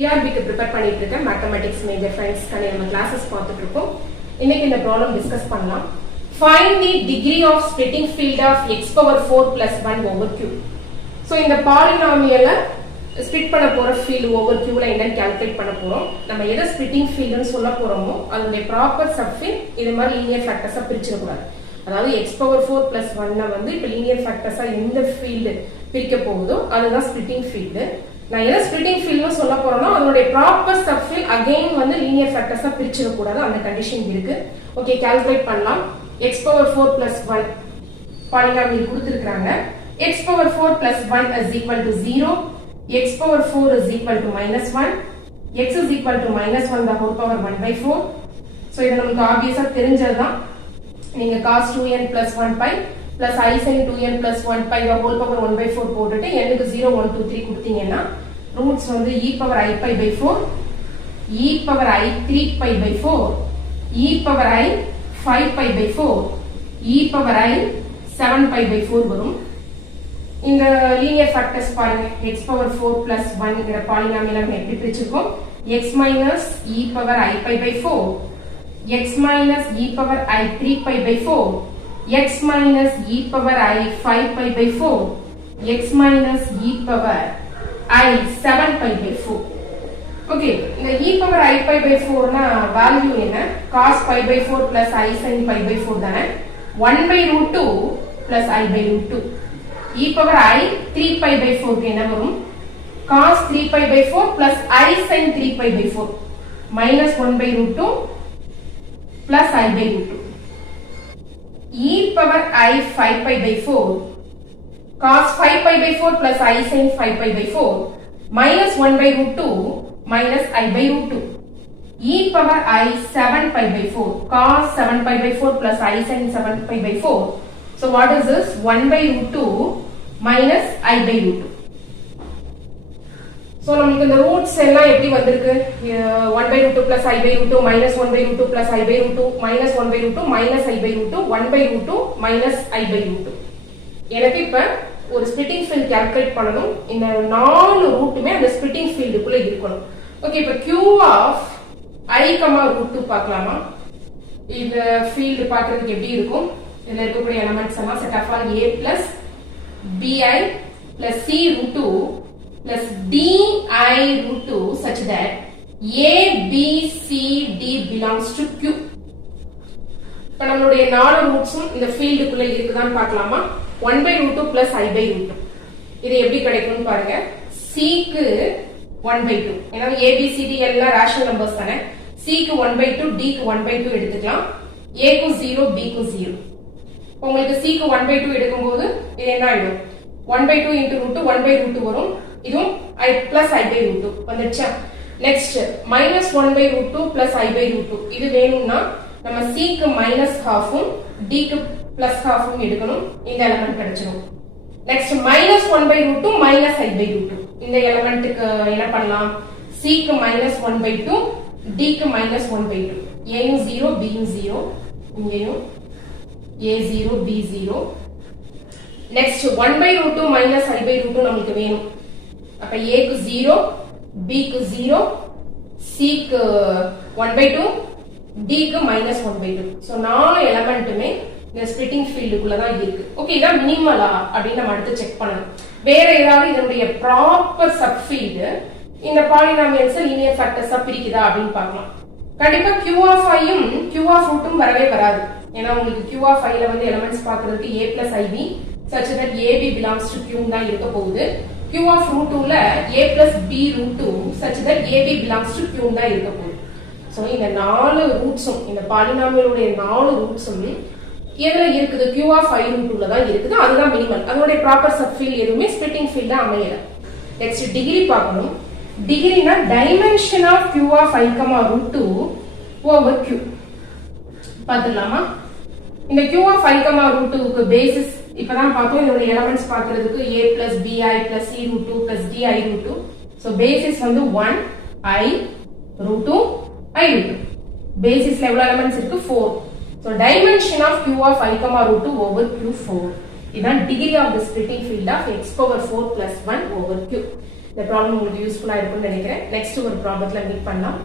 பிஆர்பிக்கு prepare பண்ணிட்டு இருக்க mathematics major ஃப்ரெண்ட்ஸ்க்கான நம்ம கிளாஸஸ் பார்த்துட்டு இருக்கோம். இன்னைக்கு இந்த ப்ராப்ளம் டிஸ்கஸ் பண்ணலாம். Find the degree of splitting field of x power 4 plus 1 over q. So இந்த பாலினாமியலை ஸ்பிளிட் பண்ண போற ஃபீல்ட் ஓவர் q ல என்னன்னு கால்குலேட் பண்ண போறோம். நம்ம எதை ஸ்பிளிட்டிங் ஃபீல்ட்னு சொல்ல போறோமோ அதோட ப்ராப்பர் சப்ஃபீல்ட் இது மாதிரி லீனியர் ஃபேக்டர்ஸா பிரிச்சிட கூடாது. அதாவது x power 4 plus 1 வந்து இப்ப லீனியர் ஃபேக்டர்ஸா எந்த ஃபீல்ட் பிரிக்க போகுதோ அதுதான் ஸ்பிளிட்டிங் ஃபீல்ட். நான் எதை ஸ்பிளிட்டிங் ஃபீல்ட்னு சொல்ல போறேன்னா அதோட ப்ராப்பர் சப்ஃபீல்ட் அகைன் வந்து லீனியர் ஃபேக்டர்ஸா பிரிச்சிட கூடாது. அந்த கண்டிஷன் இருக்கு. ஓகே, கால்குலேட் பண்ணலாம். x power 4 plus 1 பாலினாமியல் கொடுத்திருக்காங்க. x power 4 plus 1 is equal to 0, x power 4 is equal to minus 1, x is equal to minus 1 the whole power 1 by 4. So இது நமக்கு ஆப்வியஸா தெரிஞ்சதுதான். நீங்க cos 2n plus 1 pi plus I sin 2n plus 1 pi the whole power 1 by 4 போட்டுட்டு n க்கு 0 1 2 3 கொடுத்தீங்கன்னா roots வந்து e power I pi by 4, e power I 3 pi by 4, e power I 5 pi by 4, e power I 7 pi by 4 வரும். இந்த linear factors பாருங்க. x power 4 plus 1 இந்த பாலினாமியலை நம்ம எப்படி பிரிச்சிருக்கோம்? x minus e power I pi by 4, x minus e power I 3 pi by 4, x minus e power I 5 pi by 4, x minus e power I 7 pi by 4. Okay, இந்த e power I pi by 4 னா value என்ன? cos pi by 4 plus I sin pi by 4 தானே. 1 by root 2 plus I by root 2. e power I 3 pi by 4 க்கு என்ன வரும்? cos 3 pi by 4 plus I sin 3 pi by 4 minus 1 by root 2 plus I by root 2. e power I 5 pi by 4 cos 5 pi by 4 plus I sin 5 pi by 4 minus 1 by root 2 minus I by root 2. e power I 7 pi by 4 cos 7 pi by 4 plus I sin 7 pi by 4. So what is this? 1 by root 2 minus I by root 2. So நமக்கு இந்த roots எல்லாம் எப்படி வந்திருக்கு? 1 by root 2 plus I by root 2 minus 1 by root 2 plus I by root 2 minus 1 by root 2 minus I by root 2 1 by root 2 minus I by root 2. எனக்கு இப்ப ஒரு splitting field calculate பண்ணனும். இந்த நாலு ரூட்டுமே அந்த ஸ்பிளிட்டிங் ஃபீல்டுக்குள்ள இருக்கணும். ஓகே, இப்ப q of I, root 2 பார்க்கலாமா? இந்த ஃபீல்ட் பார்க்கிறதுக்கு எப்படி இருக்கும்? இதுல இருக்கக்கூடிய எலிமெண்ட்ஸ் எல்லாம் set of all a plus bi plus c root 2 plus d I root 2 such that a b c d belongs to q. இப்ப நம்மளுடைய நாலு ரூட்ஸும் இந்த ஃபீல்டுக்குள்ள இருக்குதான்னு பார்க்கலாமா? 1 by root 2 plus I by root 2. இது எப்படி கிடைக்கும்னு பாருங்க. c க்கு 1 by 2. ஏன்னா a b c d எல்லாம் ரேஷனல் நம்பர்ஸ் தானே. c க்கு 1 by 2, d க்கு 1 by 2 எடுத்துக்கலாம். a க்கு 0, b க்கு 0. உங்களுக்கு c க்கு 1 by 2 எடுக்கும்போது இது என்ன ஆயிடும்? 1 by 2 into root 2 1 by root 2 வரும். இதுவும் I plus I by root 2 வந்துச்சா? Next minus 1 by root 2 plus I by root 2. இது வேணும்னா நம்ம c க்கு minus half உம் d க்கு plus half உம் எடுக்கணும். இந்த எலிமெண்ட் கிடைச்சிடும். Next minus 1 by root 2 minus I by root 2. இந்த எலிமெண்ட்டுக்கு என்ன பண்ணலாம்? c க்கு minus 1 by 2, d க்கு minus 1 by 2. a யும் 0, b யும் 0. இங்கேயும் a 0, b 0. Next 1 by root 2 minus I by root 2 நமக்கு வேணும். அப்ப a க்கு 0, b க்கு 0, c க்கு 1 by 2, d க்கு minus 1 by 2. சோ நாலு எலிமெண்ட்டுமே இந்த ஸ்பிளிட்டிங் ஃபீல்டுக்குள்ள தான் இருக்கு. ஓகே, இதான் மினிமலா அப்படின்னு நம்ம அடுத்து செக் பண்ணணும். வேற ஏதாவது இதனுடைய ப்ராப்பர் சப்ஃபீல்ட் இந்த பாலினாமியல்ஸ் லீனியர் ஃபேக்டர்ஸா பிரிக்குதா அப்படின்னு பார்க்கலாம். கண்டிப்பா q of I யும் q of root ம் வரவே வராது. ஏன்னா உங்களுக்கு q of I ல வந்து எலிமெண்ட்ஸ் பார்க்கிறதுக்கு a plus ib such that ab belongs to q தான் இருக்க போகுது. q of root 2 ல a plus b root 2 such that ab belongs to q தான் இருக்க போகுது. சோ இந்த நாலு ரூட்ஸும் இந்த பாலினாமியலுடைய நாலு ரூட்ஸும் எதுல இருக்குது? q of I root 2 ல தான் இருக்குது. அதுதான் மினிமல். அதோட ப்ராப்பர் சப்ஃபீல்ட் எதுவுமே ஸ்பிளிட்டிங் ஃபீல்டா அமையல. நெக்ஸ்ட் டிகிரி பார்க்கணும். டிகிரினா dimension of q of I, root 2 over q. பாத்துடலாமா? இந்த q of I, root 2 க்கு பேசிஸ் இப்பதான் பார்த்தோம். இதோட எலிமெண்ட்ஸ் பார்க்கிறதுக்கு a plus bi plus c root 2 plus d I root 2. So basis வந்து 1 I root 2 I root 2. பேசிஸ்ல எவ்வளவு எலிமெண்ட்ஸ் இருக்கு? 4. So dimension of q of I, root 2 over q 4. இதான் degree of the splitting field of x power 4 plus 1 over q. இந்த problem உங்களுக்கு யூஸ்ஃபுல்லா இருக்கும்னு நினைக்கிறேன். நெக்ஸ்ட் ஒரு ப்ராப்ளத்துல மீட் பண்ணலாம்.